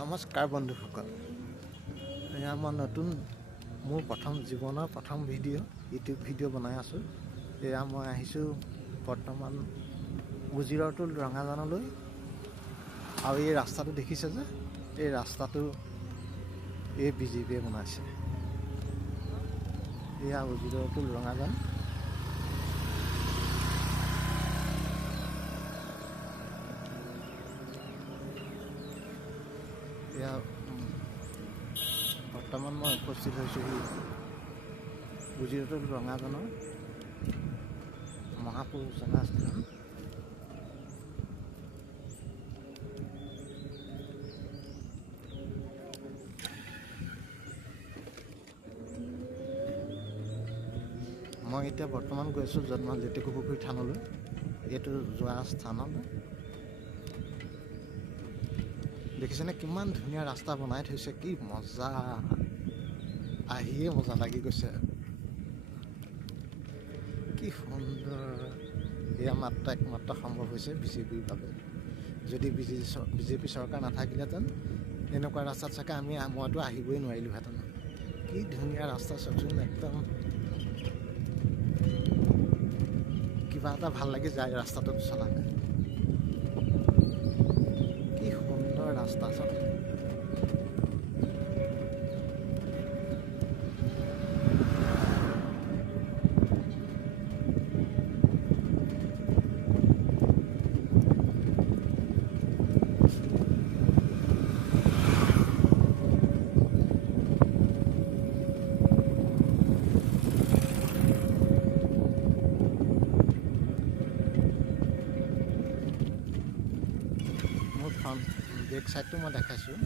নমস্কাৰ বন্ধুসকল, এয়া মই নতুন মোৰ জীৱনৰ প্ৰথম ইউটিউব ভিডিঅ' বনাই আছোঁ। এয়া মই আহিছোঁ বৰ্তমান উজিৰতুল ৰঙাজানলৈ। আৰু এই ৰাস্তাটো দেখিছে যে, এই ৰাস্তাটো এই বিজেপিয়ে বনাইছে। এয়া উজিৰতুল ৰঙাজান। এয়া বৰ্তমান মই উপস্থিত হৈছোঁহি উজিৰতুল ৰঙাজানৰ মহাপুৰুষ জন্মস্থান। মই এতিয়া বৰ্তমান গৈ আছোঁ লেটেকুপুখুৰী থানলৈ। এইটো যোৱা স্থানলৈ দেখিছেনে কিমান ধুনীয়া ৰাস্তা বনাই থৈছে, কি মজা! আহিয়ে মজা লাগি গৈছে, কি সুন্দৰ! এয়া একমাত্ৰ সম্ভৱ হৈছে বিজেপিৰ বাবে। যদি বিজেপি চৰকাৰ নাথাকিলেহেঁতেন এনেকুৱা ৰাস্তাত চাগে মইতো আহিবই নোৱাৰিলোহেঁতেন। কি ধুনীয়া ৰাস্তা চাওকচোন, একদম কিবা এটা ভাল লাগি যায় ৰাস্তাটোত চলালে। কি সুন্দৰ ৰাস্তা চাওক। মোৰ বেক চাইডটো মই দেখাইছোঁ।